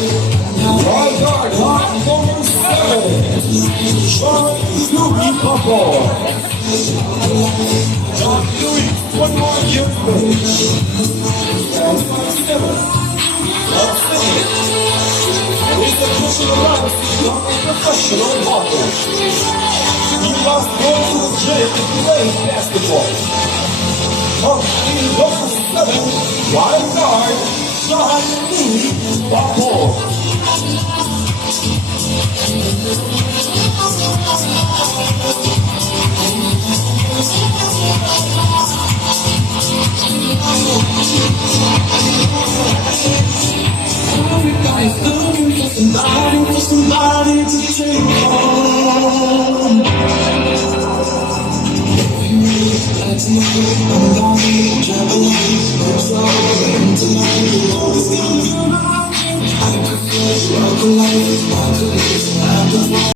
Right guard, hot number 7. John Louis Pabor. John Louis, 21 years old. And 7. Love singing. He's a professional young professional model. He was going to the gym to play basketball. Hunks in number 7, wild guard, John Louis Pabor. Everybody's looking for somebody to take home. If you really like to know, I'm gonna be traveling. It's all into my always gonna be around you. I could feel you all the life, I could